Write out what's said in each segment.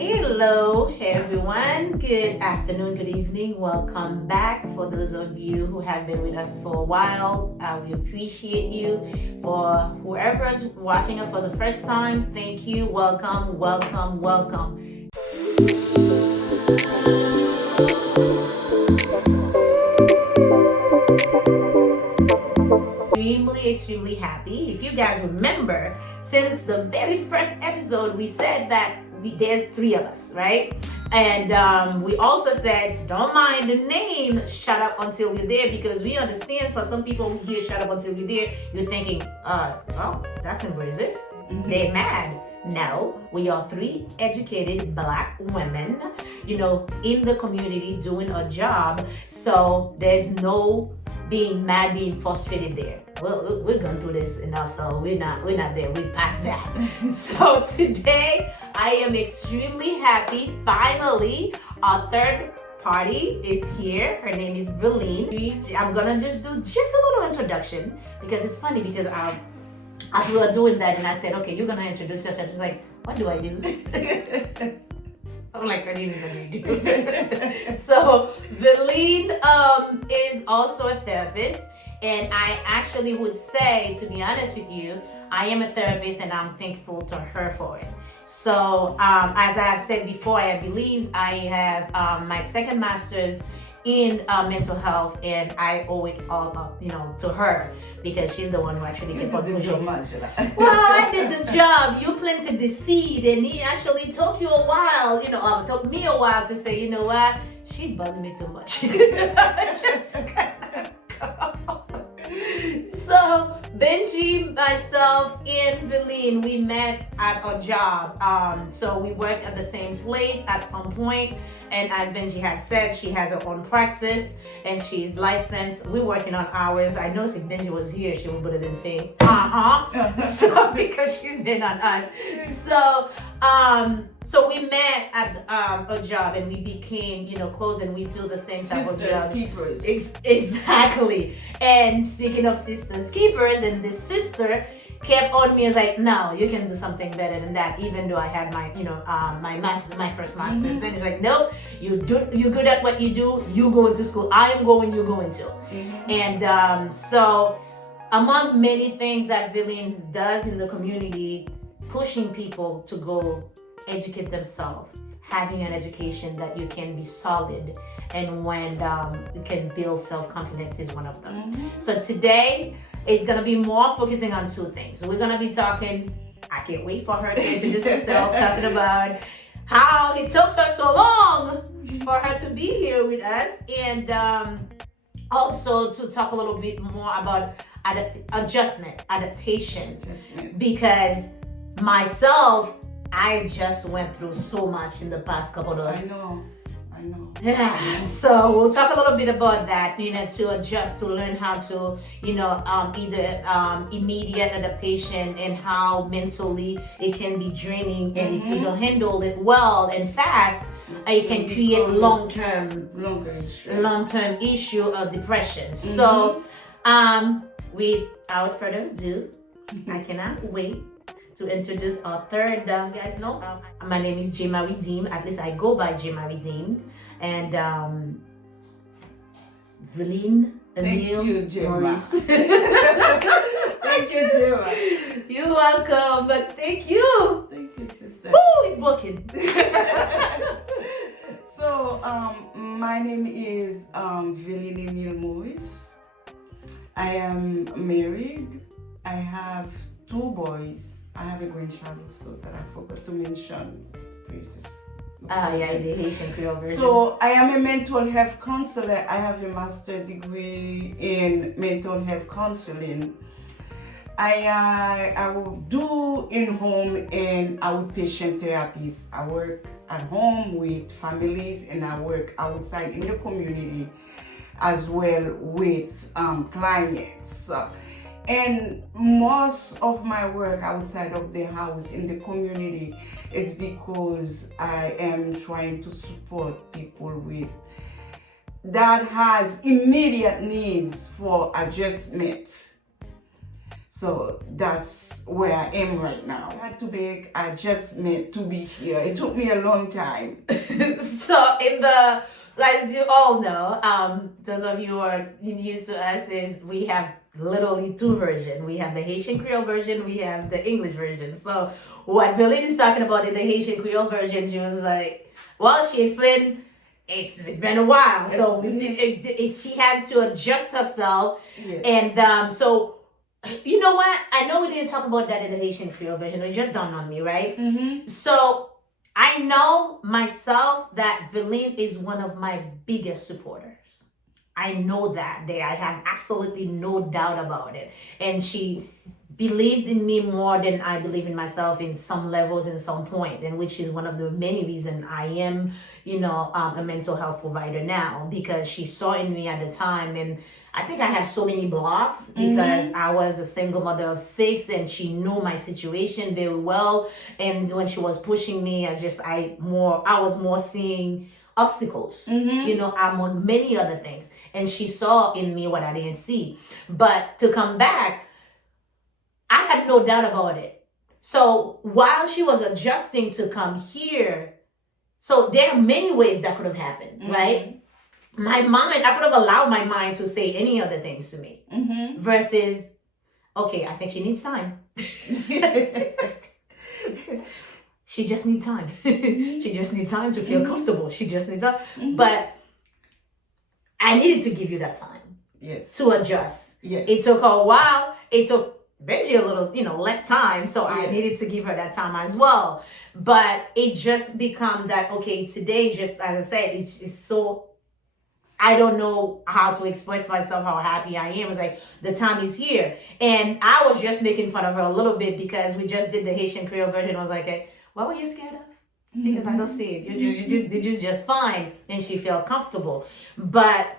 Hello everyone, good afternoon, good evening, welcome back. For those of you who have been with us for a while, we appreciate you. For whoever is watching us for the first time, thank you, welcome. Extremely happy. If you guys remember, since the very first episode, we said that there's three of us, right? And we also said, don't mind the name Shut Up Until You're There, because we understand for some people who hear Shut Up Until You're There, you're thinking, well, that's abrasive. They're mad. No, we are three educated Black women, in the community doing a job. So there's no being mad, being frustrated there. Well, we're going through this enough, so we're not there. We're past that. So today, I am extremely happy. Finally, our third party is here. Her name is Veline. I'm gonna just do a little introduction because it's funny because as we were doing that, and I said, okay, you're gonna introduce yourself. She's like, what do I do? I'm like, I didn't even do. So Veline is also a therapist, and I actually would say, to be honest with you, I am a therapist, and I'm thankful to her for it. So as I have said before, I believe I have my second master's in mental health, and I owe it all up, to her, because she's the one who actually kept on pushing. Well, I did the job. You planted the seed, and he actually took you a while, took me a while to say, you know what, she bugs me too much. Just kinda go. So Benji, myself, and Veline, we met at a job. So we worked at the same place at some point. And as Benji had said, she has her own practice and she's licensed. We're working on hours. I noticed if Benji was here, she would have been saying, so because she's been on us. So we met at a job and we became, close, and we do the same type of job. Sisters keepers. Exactly. And speaking of sisters keepers, and this sister kept on me as like, no, you can do something better than that, even though I had my, my first master's. Then it's like, nope, you're good at what you do, you go into school, I am going, you're going to. And so among many things that Veline does in the community, pushing people to go educate themselves, having an education that you can be solid, and when you can build self-confidence is one of them. So today, it's going to be more focusing on two things. We're going to be talking, I can't wait for her to introduce herself, talking about how it took her so long for her to be here with us, and also to talk a little bit more about adaptation. Because myself, I just went through so much in the past couple of... I know. Yeah, so we'll talk a little bit about that, to adjust, to learn how to, either immediate adaptation and how mentally it can be draining. And if you don't handle it well and fast, it can create long-term issue of depression. So without further ado, I cannot wait to introduce our third guys. My name is Youre Redeemed. At least I go by Youre Redeemed. And Veline Emile Maurice. Thank you, Youre. You're welcome, but thank you. Thank you, sister. Woo, it's working. So, my name is Veline Emile Maurice. I am married. I have 2 boys. I have a grandchild also that I forgot to mention. The Haitian Creole version. So I am a mental health counselor. I have a master's degree in mental health counseling. I will do in-home and outpatient therapies. I work at home with families, and I work outside in the community as well with clients. And most of my work outside of the house in the community is because I am trying to support people with that has immediate needs for adjustment. So that's where I am right now. I had to make adjustment to be here. It took me a long time. So as you all know, those of you who are used to us, is we have literally two versions. We have the Haitian Creole version, we have the English version. So what Veline is talking about in the Haitian Creole version, she was like, well, she explained it's been a while. So she had to adjust herself. Yes. And so you know what? I know we didn't talk about that in the Haitian Creole version. It just dawned on me, right? Mm-hmm. So I know myself that Veline is one of my biggest supporters. I know that. I have absolutely no doubt about it. And she believed in me more than I believe in myself in some levels, in some point, and which is one of the many reasons I am, a mental health provider now, because she saw in me at the time. And I think I have so many blocks because I was a single mother of 6, and she knew my situation very well. And when she was pushing me, I was more seeing obstacles, among many other things. And she saw in me what I didn't see. But to come back, I had no doubt about it. So while she was adjusting to come here, so there are many ways that could have happened, right? My mind, I could have allowed my mind to say any other things to me versus, okay, I think she needs time. She just needs time. She just needs time to feel comfortable. She just needs time. But I needed to give you that time. Yes. To adjust. Yes. It took her a while. It took Benji a little, less time. So I needed to give her that time as well. But it just become that, okay, today, just as I said, it's so, I don't know how to express myself, how happy I am. It's like, the time is here. And I was just making fun of her a little bit because we just did the Haitian Creole version. I was like, hey, what were you scared of? Because I don't see it. You did just fine. And she felt comfortable. But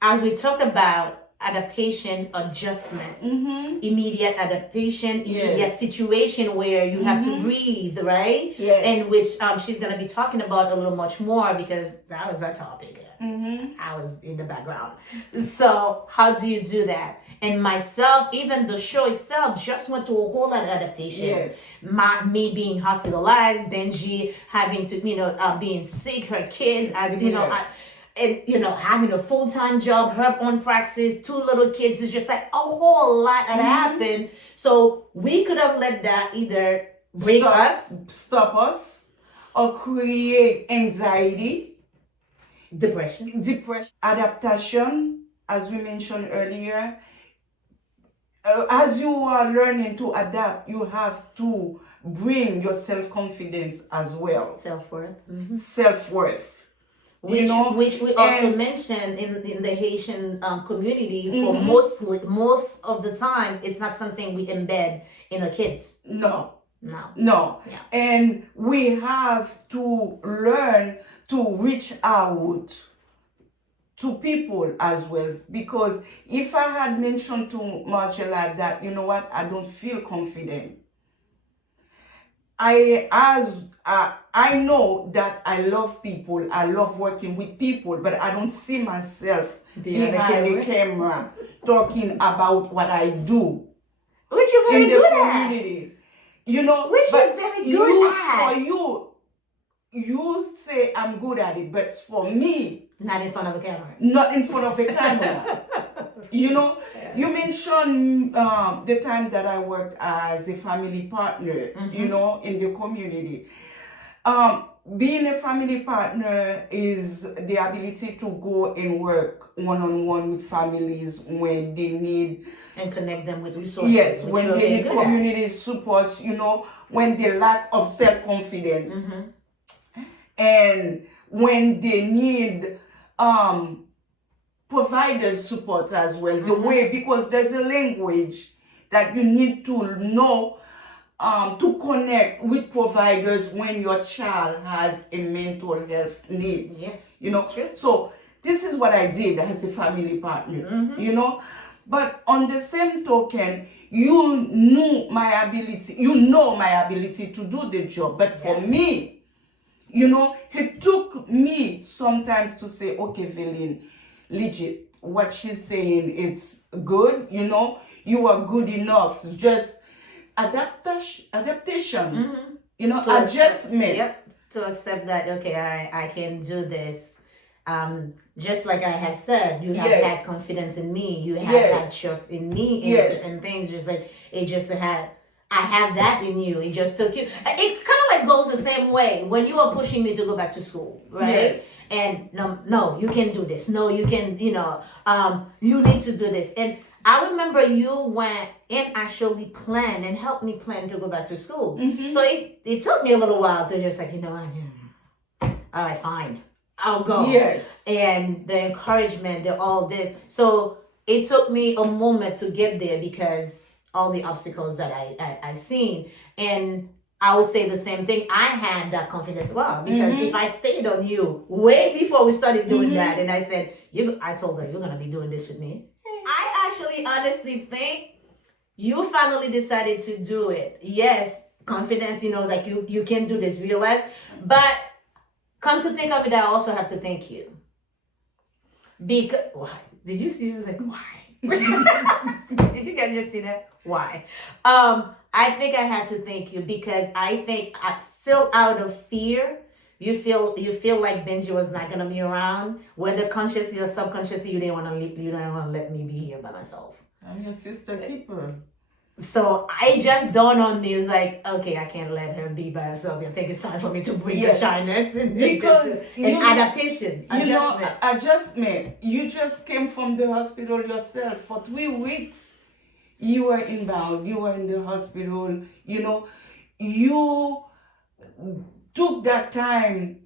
as we talked about adaptation, adjustment, immediate adaptation, immediate situation where you have to breathe, right? Yes. And which she's going to be talking about a little much more because that was our topic. I was in the background. So how do you do that? And myself, even the show itself just went through a whole lot of adaptation. Yes. Me being hospitalized, Benji having to, being sick, her kids, as having a full-time job, her own practice, 2 little kids, is just like a whole lot that happened. So we could have let that either stop us, or create anxiety, depression, adaptation, as we mentioned earlier. As you are learning to adapt, you have to bring your self-confidence as well. Self-worth. Self-worth. Which we also mentioned in the Haitian community, for most of the time, it's not something we embed in our kids. No. Yeah. And we have to learn to reach out to people as well, because if I had mentioned to Marcella that, you know what, I don't feel confident, I know that I love people, I love working with people, but I don't see myself behind the camera talking about what I do. Which you're very good at. Community. Which is very good at. For you say I'm good at it, but for me, not in front of a camera. Not in front of a camera. You mentioned the time that I worked as a family partner, in the community. Being a family partner is the ability to go and work one-on-one with families when they need, and connect them with resources. Yes, when they need community support, when they lack of self-confidence, and when they need providers support as well. The way, because there's a language that you need to know to connect with providers when your child has a mental health needs. Yes. Sure. So this is what I did as a family partner, But on the same token, you know my ability to do the job. But for me, it took me sometimes to say, okay, Veline, legit, what she's saying, it's good, you are good enough. Just adaptation. You know, To adjustment. Yep. To accept that, okay, I can do this. Just like I have said, you have Yes. had confidence in me. You have Yes. had trust in me in Yes. certain things. Just like it just had. I have that in you. It just took you. It kind of like goes the same way when you are pushing me to go back to school, right? Yes. And no, you can do this. No, you can, you need to do this. And I remember you went and actually planned and helped me plan to go back to school. So it took me a little while to just like, all right, fine, I'll go. Yes. And the encouragement, all this. So it took me a moment to get there because all the obstacles that I've seen. And I would say the same thing. I had that confidence as well because if I stayed on you way before we started doing that, and I said, I told her, you're going to be doing this with me. I actually honestly think you finally decided to do it. Yes, confidence, like you can do this, realize. But come to think of it, I also have to thank you. Because, why? Did you see it? I was like, why? Did you guys just see that? Why? I think I have to thank you because I think I'm still out of fear. You feel like Benji was not gonna be around, whether consciously or subconsciously. You didn't want to let me be here by myself. I'm your sister keeper. So I just dawned on me. It's like, okay, I can't let her be by herself. It'll take time for me to bring the shyness because adaptation, adjustment. You just came from the hospital yourself for 3 weeks. You were inbound. You were in the hospital. You took that time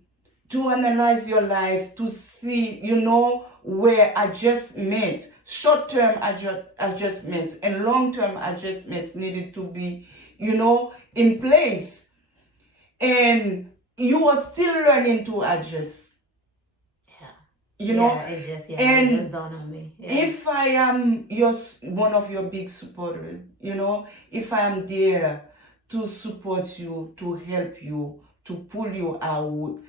to analyze your life, to see, where adjustments, short-term adjustments and long-term adjustments needed to be, in place. And you are still learning to adjust. It just dawned on me. Yeah. If I am one of your big supporters, if I am there to support you, to help you, to pull you out,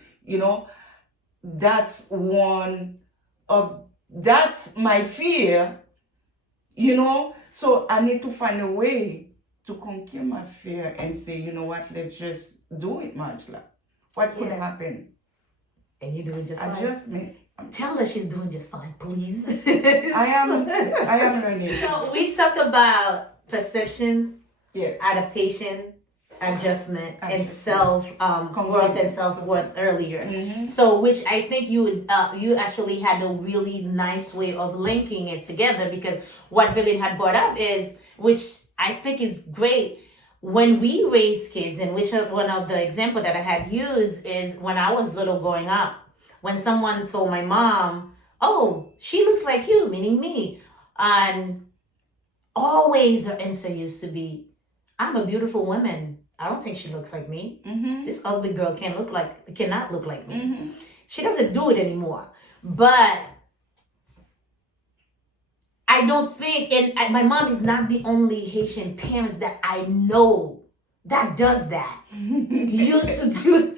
that's my fear, so I need to find a way to conquer my fear and say, you know what, let's just do it, Marjla. What could happen? And you're doing just fine. Adjustment. Tell her she's doing just fine, please. I am learning. So we talked about perceptions, yes, adaptation, adjustment, and self growth and self-worth earlier. So which I think you actually had a really nice way of linking it together, because what Veline had brought up is, which I think is great, when we raise kids, and which one of the example that I had used is when I was little growing up, when someone told my mom, oh, she looks like you, meaning me. And always her answer used to be, I'm a beautiful woman. I don't think she looks like me. This ugly girl cannot look like me. She doesn't do it anymore. But I don't think, and my mom is not the only Haitian parent that I know that does that. Used to do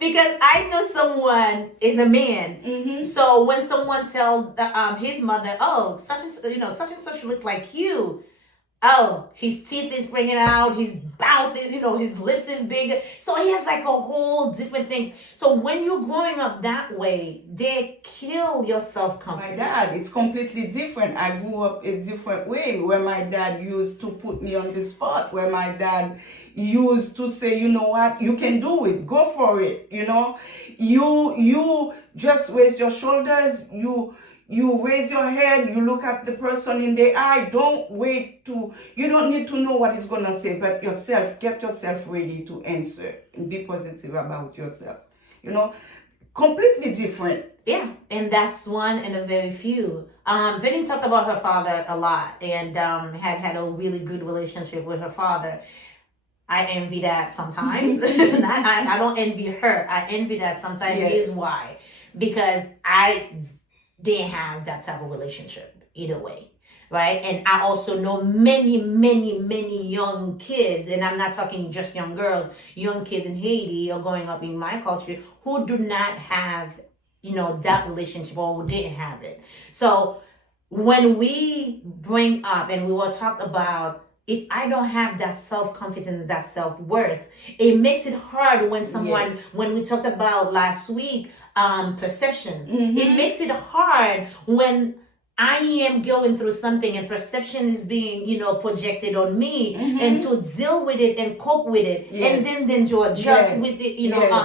because I know someone is a man. So when someone tells his mother, oh, such and such look like you. Oh, his teeth is bringing out, his mouth is, his lips is bigger. So he has like a whole different things. So when you're growing up that way, they kill your self-confidence. My dad, it's completely different. I grew up a different way, where my dad used to put me on the spot, where my dad used to say, you know what, you can do it, go for it, you just raise your shoulders, you raise your head, you look at the person in the eye. You don't need to know what he's going to say, but get yourself ready to answer and be positive about yourself. Completely different. Yeah, and that's one and a very few. Veline talked about her father a lot, and had a really good relationship with her father. I envy that sometimes. I don't envy her. I envy that sometimes. Yes. Here's why. Because I didn't have that type of relationship either way, right? And I also know many, many, many young kids, and I'm not talking just young girls, young kids in Haiti or growing up in my culture who do not have, that relationship, or who didn't have it. So when we bring up and we will talk about, if I don't have that self-confidence, that self-worth, it makes it hard when someone, when we talked about last week, perceptions, it makes it hard when I am going through something and perception is being, projected on me, and to deal with it and cope with it, and then to adjust with it,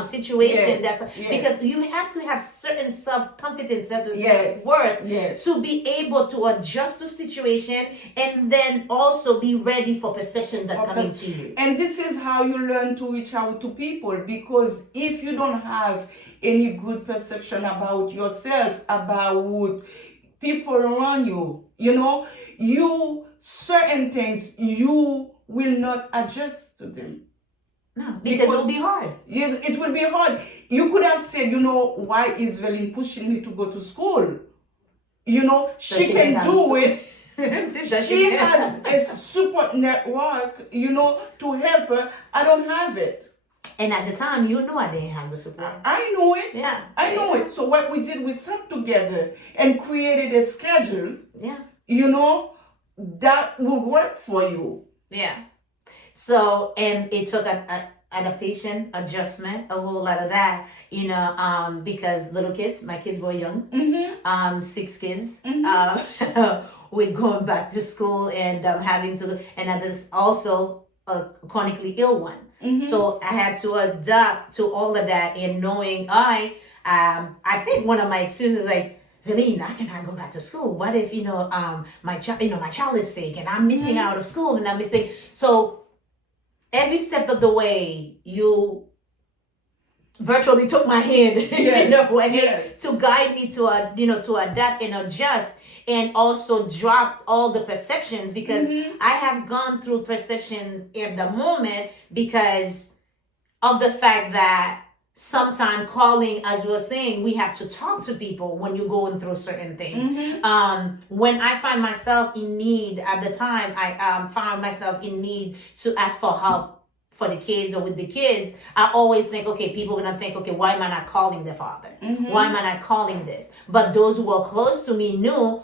situation. Because you have to have certain self-confidence, certain self-worth to be able to adjust to situation, and then also be ready for perceptions that come into you. And this is how you learn to reach out to people, because if you don't have any good perception about yourself, about people around you, certain things, you will not adjust to them. No, because it will be hard. It will be hard. You could have said, why is Veline pushing me to go to school? She can do it. She has a support network, to help her. I don't have it. And at the time, I didn't have the support. I know it. Yeah. I know it. So what we did, we sat together and created a schedule. Yeah. That will work for you. Yeah. So, and it took an adaptation, adjustment, a whole lot of that, because little kids, my kids were young, 6 kids, we're going back to school and having to, and that is also a chronically ill one. So I had to adapt to all of that, and knowing I think one of my excuses like, Veline, I cannot go back to school. What if my child is sick and I'm missing out of school and I'm missing. So every step of the way, you virtually took my hand in a way to guide me to adapt and adjust. And also drop all the perceptions, because I have gone through perceptions in the moment because of the fact that sometimes calling, as you were saying, we have to talk to people when you're going through certain things. When I find myself in need at the time, I found myself in need to ask for help for the kids or with the kids, I always think, okay, people are going to think, okay, why am I not calling the father? Why am I not calling this? But those who are close to me knew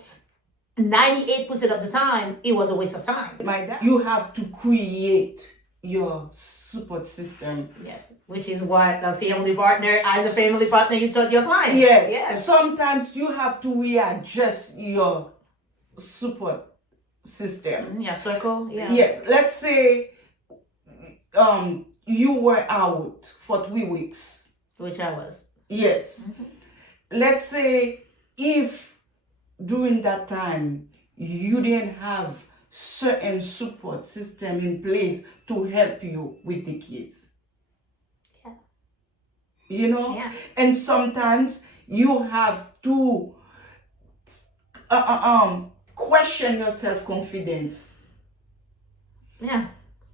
98% of the time, it was a waste of time. You have to create your support system. Yes, which is what a family partner, as a family partner, you taught your client. Yes. Sometimes you have to readjust your support system. Yeah, circle. Yeah. Yes. Let's say you were out for 3 weeks. Which I was. Yes. Let's say if during that time you didn't have certain support system in place to help you with the kids. And sometimes you have to question your self-confidence. Yeah.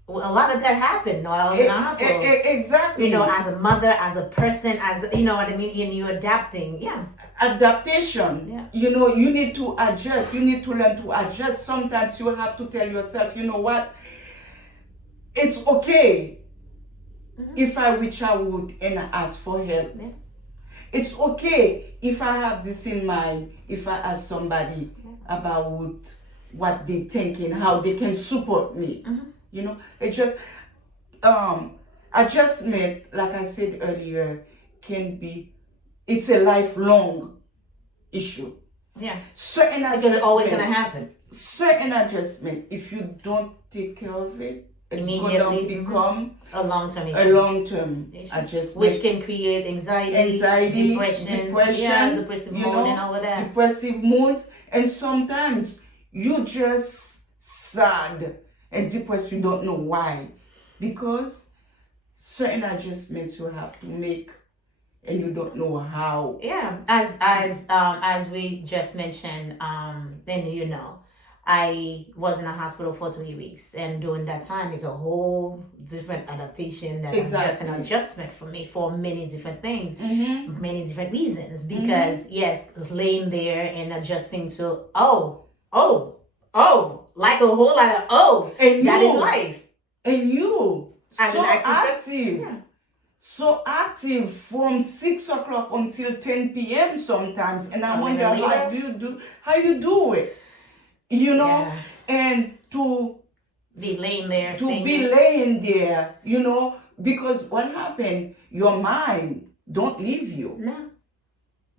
Well, a lot of that happened while I was in the hospital. Exactly. As a mother, as a person, you know what I mean, and you're adapting. Yeah. Adaptation. Yeah. You need to adjust. You need to learn to adjust. Sometimes you have to tell yourself, you know what? It's okay if I reach out and ask for help. Yeah. It's okay if I have this in mind, if I ask somebody about what they thinking, how they can support me. It just adjustment, like I said earlier, it's a lifelong issue. Yeah. Certain adjustment, because it's always going to happen. Certain adjustment, if you don't take care of it, it's going to become a long-term issue. A long-term adjustment, which can create anxiety, depression, depressive mood, and all of that. Depressive moods, and sometimes you just sad and depressed. You don't know why, because certain adjustments you have to make, and you don't know how. Yeah, as we just mentioned, then I was in a hospital for 3 weeks, and during that time is a whole different adaptation. That is just an adjustment for me for many different things, many different reasons. Because yes, laying there and adjusting to like a whole lot of and that is life. And you as so an active. Yeah. so active from 6 o'clock until 10 p.m. sometimes, and I wonder how you do it, you know, Yeah. and to Be laying there. be laying there, you know, because what happened? Your mind don't leave you.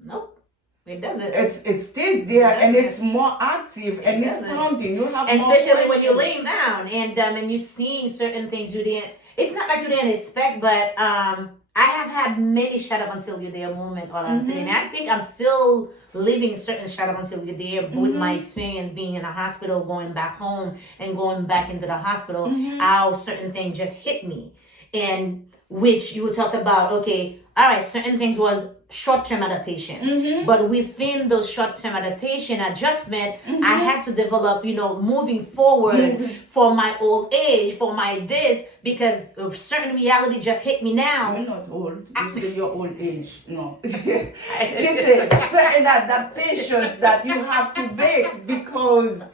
Nope. It doesn't. It stays there, and it's more active, and it's doesn't. pounding. You have And more especially when you're questions. laying down and you're seeing certain things you didn't. It's not like you didn't expect, but I have had many shut up until you're there moment all I'm saying. And I think I'm still living certain shut up until you're there with my experience being in the hospital, going back home and going back into the hospital, how certain things just hit me. And which you talked about, okay, all right, certain things was short-term adaptation, but within those short-term adaptation adjustment, I had to develop, you know, moving forward for my old age, for my this, because a certain reality just hit me now. You're not old. You say your old age. No. Listen, certain adaptations that you have to make because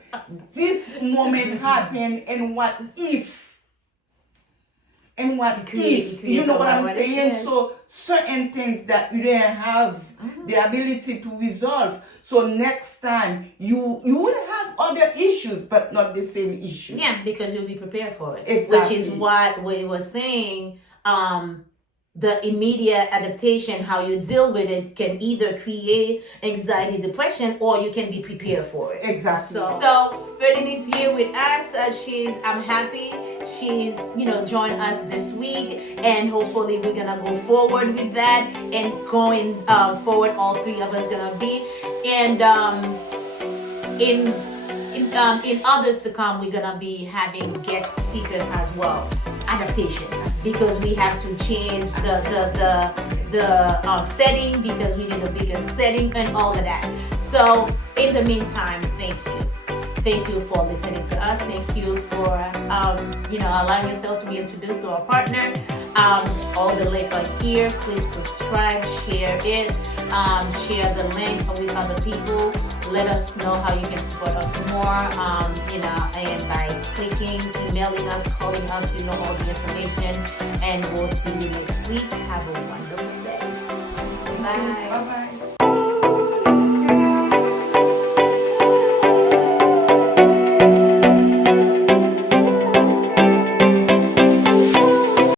this moment happened, and what if? And what if, you know what I'm saying? Yes. So certain things that you didn't have the ability to resolve. So next time you would have other issues, but not the same issue. Yeah, because you'll be prepared for it. Exactly. Which is what we were saying. The immediate adaptation, how you deal with it, can either create anxiety, depression, or you can be prepared for it. Exactly. So Veline is here with us. I'm happy she's, you know, joined us this week, and hopefully we're gonna go forward with that, and going forward, all three of us gonna be, and in others to come, we're gonna be having guest speakers as well. Adaptation, because we have to change the setting, because we need a bigger setting and all of that. So in the meantime, thank you for listening to us. Thank you for allowing yourself to be introduced to our partner. All the link are here. Please subscribe, share it, share the link with other people. Let us know how you can support us more, and by clicking, emailing us, calling us, you know all the information. And we'll see you next week. Have a wonderful day. Bye. Bye-bye.